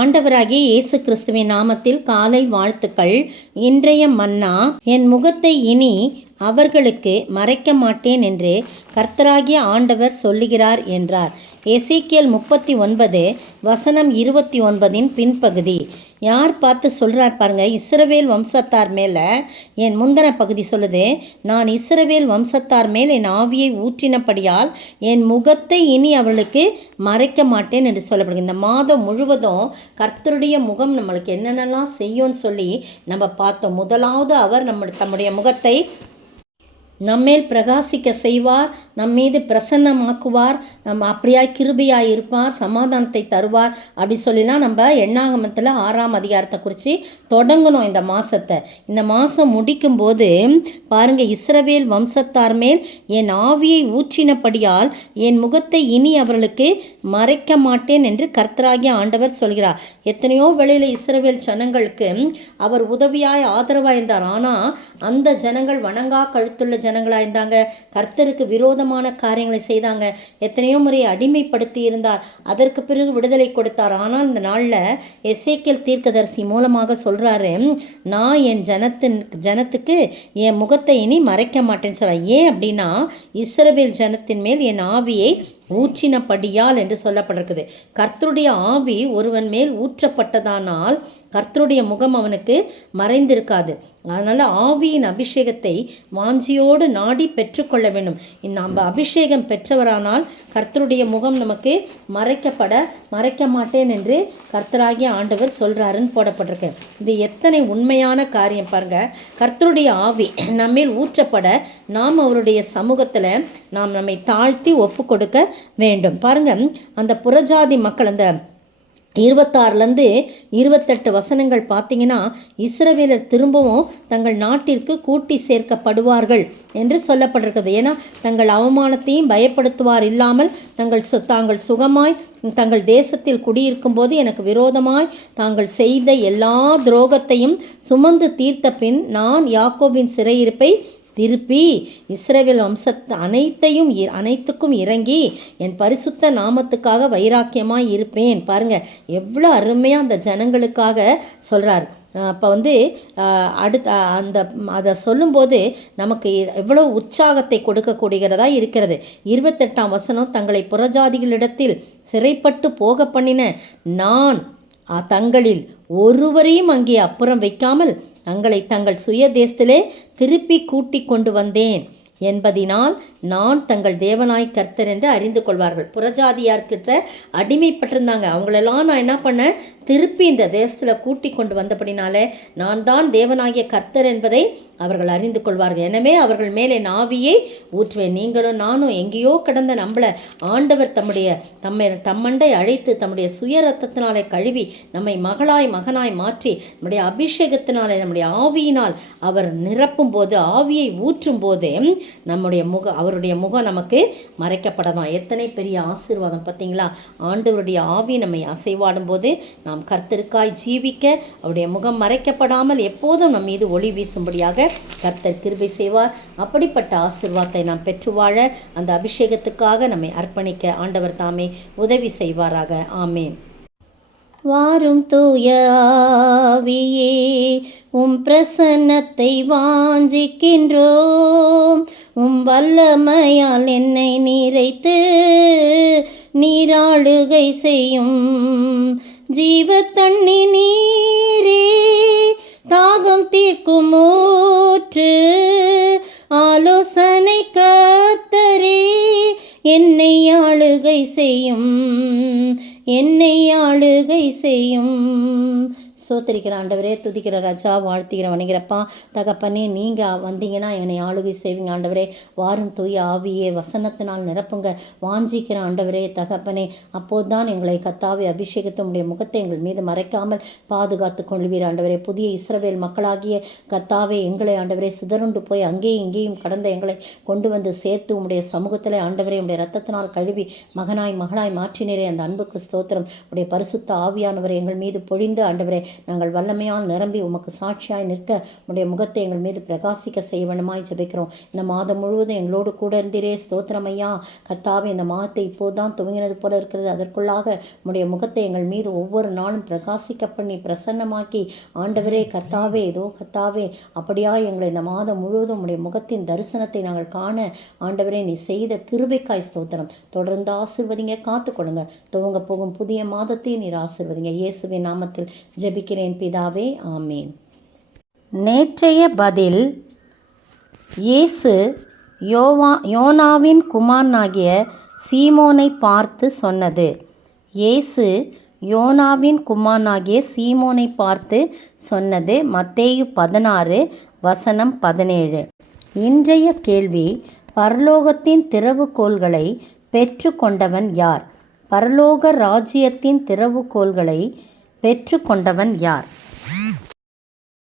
ஆண்டவராகிய இயேசு கிறிஸ்துவின் நாமத்தில் காலை வாழ்த்துக்கள். இன்றைய மன்னா, என் முகத்தை இனி அவர்களுக்கு மறைக்க மாட்டேன் என்று கர்த்தராகிய ஆண்டவர் சொல்லுகிறார் என்றார். எசேக்கியேல் 39 வசனம் 29 பின்பகுதி. யார் பார்த்து சொல்கிறார் பாருங்க, இஸ்ரவேல் வம்சத்தார் மேலே. என் முந்தின பகுதி சொல்லுது, நான் இஸ்ரவேல் வம்சத்தார் மேல் என் ஆவியை ஊற்றினபடியால் என் முகத்தை இனி அவர்களுக்கு மறைக்க மாட்டேன் என்று சொல்லப்படுது. இந்த மாதம் முழுவதும் கர்த்தருடைய முகம் நம்மளுக்கு என்னென்னலாம் செய்யும்னு சொல்லி நம்ம பார்த்தோம். முதலாவது, அவர் தம்முடைய முகத்தை நம்மேல் பிரகாசிக்க செய்வார், நம்மீது பிரசன்னமாக்குவார், நம்ம அப்படியாய் கிருபையாய் இருப்பார், சமாதானத்தை தருவார் அப்படி சொல்லிலாம் நம்ம எண்ணாகமத்தில் 6ஆம் அதிகாரத்தை குறித்து தொடங்கணும். இந்த மாதத்தை இந்த மாதம் முடிக்கும்போது பாருங்கள், இஸ்ரவேல் வம்சத்தார் மேல் என் ஆவியை ஊற்றினபடியால் என் முகத்தை இனி அவர்களுக்கு மறைக்க மாட்டேன் என்று கர்த்தராகிய ஆண்டவர் சொல்கிறார். எத்தனையோ வேளையில் இஸ்ரவேல் ஜனங்களுக்கு அவர் உதவியாய் ஆதரவாக இருந்தார். ஆனால் அந்த ஜனங்கள் வணங்கா கழுத்துள்ள ஜனங்களாக இருந்தாங்க, கர்த்தருக்கு விரோதமான காரியங்களை செய்தாங்க, எத்தனையோ முறை அடிமைப்படுத்தி இருந்தார். அதற்கு பிறகு விடுதலை கொடுத்தார். ஆனால் இந்த நாளில் எசேக்கியேல் தீர்க்கதரிசி மூலமாக சொல்கிறாரு, நான் என் ஜனத்துக்கு என் முகத்தை இனி மறைக்க மாட்டேன்னு சொல்கிறார். ஏன் அப்படின்னா, இஸ்ரவேல் ஜனத்தின் மேல் என் ஆவியை ஊற்றினபடியால் என்று சொல்லப்பட்டிருக்குது. கர்த்தருடைய ஆவி ஒருவன் மேல் ஊற்றப்பட்டதானால் கர்த்தருடைய முகம் அவனுக்கு மறைந்திருக்காது. அதனால் ஆவியின் அபிஷேகத்தை வாஞ்சியோடு நாடி பெற்றுக்கொள்ள வேண்டும். நம்ம அபிஷேகம் பெற்றவரானால் கர்த்தருடைய முகம் நமக்கு மறைக்க மாட்டேன் என்று கர்த்தராகிய ஆண்டவர் சொல்கிறாருன்னு போடப்பட்டிருக்கு. இது எத்தனை உண்மையான காரியம் பாருங்க. கர்த்தருடைய ஆவி நம்மேல் ஊற்றப்பட நாம் அவருடைய சமூகத்தில் நாம் நம்மை தாழ்த்தி ஒப்பு கொடுக்க வேண்டும். பாருங்க, அந்த புறஜாதி மக்கள் அந்த 26 28 வசனங்கள் பார்த்தீங்கன்னா, இஸ்ரவேலர் திரும்பவும் தங்கள் நாட்டிற்கு கூட்டி சேர்க்கப்படுவார்கள் என்று சொல்லப்பட்டிருக்கிறது. ஏன்னா தங்கள் அவமானத்தையும் பயப்படுத்துவார் இல்லாமல் தாங்கள் சுகமாய் தங்கள் தேசத்தில் குடியிருக்கும் போது எனக்கு விரோதமாய் தாங்கள் செய்த எல்லா துரோகத்தையும் சுமந்து தீர்த்த பின் நான் யாக்கோபின் சிறையிருப்பை திருப்பி இஸ்ரவேல் வம்சத்து அனைத்துக்கும் இறங்கி என் பரிசுத்த நாமத்துக்காக வைராக்கியமாக இருப்பேன். பாருங்கள், எவ்வளோ அருமையாக அந்த ஜனங்களுக்காக சொல்கிறார். அப்போ அதை சொல்லும்போது நமக்கு எவ்வளோ உற்சாகத்தை கொடுக்கக்கூடியதா இருக்கிறது. 28ஆம் வசனம், தங்களை புறஜாதிகளிடத்தில் சிறைப்பட்டு போக பண்ணின நான் தங்களில் ஒருவரையும் அங்கே அப்புறம் வைக்காமல் தங்கள் சுய தேசத்திலே திருப்பி கூட்டி கொண்டு வந்தேன் என்பதினால் நான் தங்கள் தேவனாய் கர்த்தர் என்று அறிந்து கொள்வார்கள். புறஜாதியார்கிட்ட அடிமைப்பட்டிருந்தாங்க, அவங்களெல்லாம் நான் என்ன பண்ணேன், திருப்பி இந்த தேசத்தில் கூட்டி கொண்டு வந்தபடினாலே நான் தான் தேவனாகிய கர்த்தர் என்பதை அவர்கள் அறிந்து கொள்வார்கள். எனவே அவர்கள் மேலே ஆவியை ஊற்றுவேன். நீங்களும் நானும் எங்கேயோ கிடந்த நம்மளை ஆண்டவர் தம்மண்டை அழைத்து தம்முடைய சுய ரத்தத்தினாலே கழுவி நம்மை மகனாய் மாற்றி நம்முடைய அபிஷேகத்தினாலே நம்முடைய ஆவியினால் அவர் நிரப்பும் போது, ஆவியை ஊற்றும் போது அவருடைய முகம் நமக்கு மறைக்கப்படலாம். எத்தனை பெரிய ஆசீர்வாதம் பார்த்தீங்களா? ஆண்டவருடைய ஆவி நம்மை அசைவாடும் போது நாம் கர்த்தருக்காய் ஜீவிக்க அவருடைய முகம் மறைக்கப்படாமல் எப்போதும் நம் மீது ஒளி வீசும்படியாக கர்த்தர் கிருபை செய்வார். அப்படிப்பட்ட ஆசீர்வாதத்தை நாம் பெற்று வாழ அந்த அபிஷேகத்துக்காக நம்மை அர்ப்பணிக்க ஆண்டவர் தாமே உதவி செய்வாராக. ஆமேன். வாரும் தூய ஆவியே, பிரசன்னத்தை வாஞ்சிக்கின்றோம். வல்லமையால் என்னை நிறைத்து நீராளுகை செய்யும். ஜீவ தண்ணி நீரே, தாகம் தீர்க்கும் ஊற்று, ஆலோசனை கர்த்தரே, என்னை ஆளுகை செய்யும். ஸ்தோத்திரிக்கிற ஆண்டவரே, துதிக்கிற ராஜா, வாழ்த்துக்கிற வணிகிறப்பா தகப்பனே, நீங்கள் வந்தீங்கன்னா என்னை ஆளுகை செய்வீங்க ஆண்டவரே. வாரும் தூய ஆவியே, வசனத்தினால் நிரப்புங்க. வாஞ்சிக்கிற ஆண்டவரே தகப்பனே, அப்போதுதான் எங்களை கத்தாவே அபிஷேகத்தை உடைய முகத்தை எங்கள் மீது மறைக்காமல் பாதுகாத்து கொள்வீர் ஆண்டவரே. புதிய இஸ்ரவேல் மக்களாகிய கத்தாவே, எங்களை ஆண்டவரே சிதறுண்டு போய் அங்கேயும் இங்கேயும் கடந்த எங்களை கொண்டு வந்து சேர்த்து உடைய சமூகத்தில் ஆண்டவரே உடைய ரத்தத்தினால் கழுவி மகளாய் மாற்றினரே. அந்த அன்புக்கு ஸ்தோத்திரம். உடைய பரிசுத்த ஆவியானவரை எங்கள் மீது பொழிந்து ஆண்டவரே நாங்கள் வல்லமையால் நிரம்பி உமக்கு சாட்சியாய் நிற்க உடைய முகத்தை எங்கள் மீது பிரகாசிக்க செய்ய வேண்டுமாய் ஜெபிக்கிறோம். இந்த மாதம் முழுவதும் எங்களோடு கூட இருந்தீரே, ஸ்தோத்திரம் ஐயா. கர்த்தாவே, இந்த மாதத்தை இப்போதுதான் துவங்கினது போல இருக்கிறது. அதற்குள்ளாக உடைய முகத்தை எங்கள் மீது ஒவ்வொரு நாளும் பிரகாசிக்க பண்ணி பிரசன்னமாக்கி ஆண்டவரே கர்த்தாவே, இதோ கர்த்தாவே, அப்படியா எங்களை இந்த மாதம் முழுவதும் உடைய முகத்தின் தரிசனத்தை நாங்கள் காண ஆண்டவரே நீ செய்த கிருபைக்காய் ஸ்தோத்திரம். தொடர்ந்து ஆசீர்வதிங்க, காத்துக்கொள்ளுங்க. துவங்க போகும் புதிய மாதத்தையும் நீர் ஆசீர்வதிங்க. இயேசுவின் நாமத்தில் ஜெபிக்கிறேன் பிதாவே, ஆமேன். நேற்றைய பதில்: இயேசு யோனாவின் குமாரனாகிய சீமோனை பார்த்து சொன்னது. இயேசு யோனாவின் குமாரனாகிய சீமோனை பார்த்து சொன்னது. மத்தேயு 16:17. இன்றைய கேள்வி: பரலோகத்தின் திறவுகோல்களை பெற்று கொண்டவன் யார்? பரலோக ராஜ்யத்தின் திறவுகோல்களை பெற்று கொண்டவன் யார்?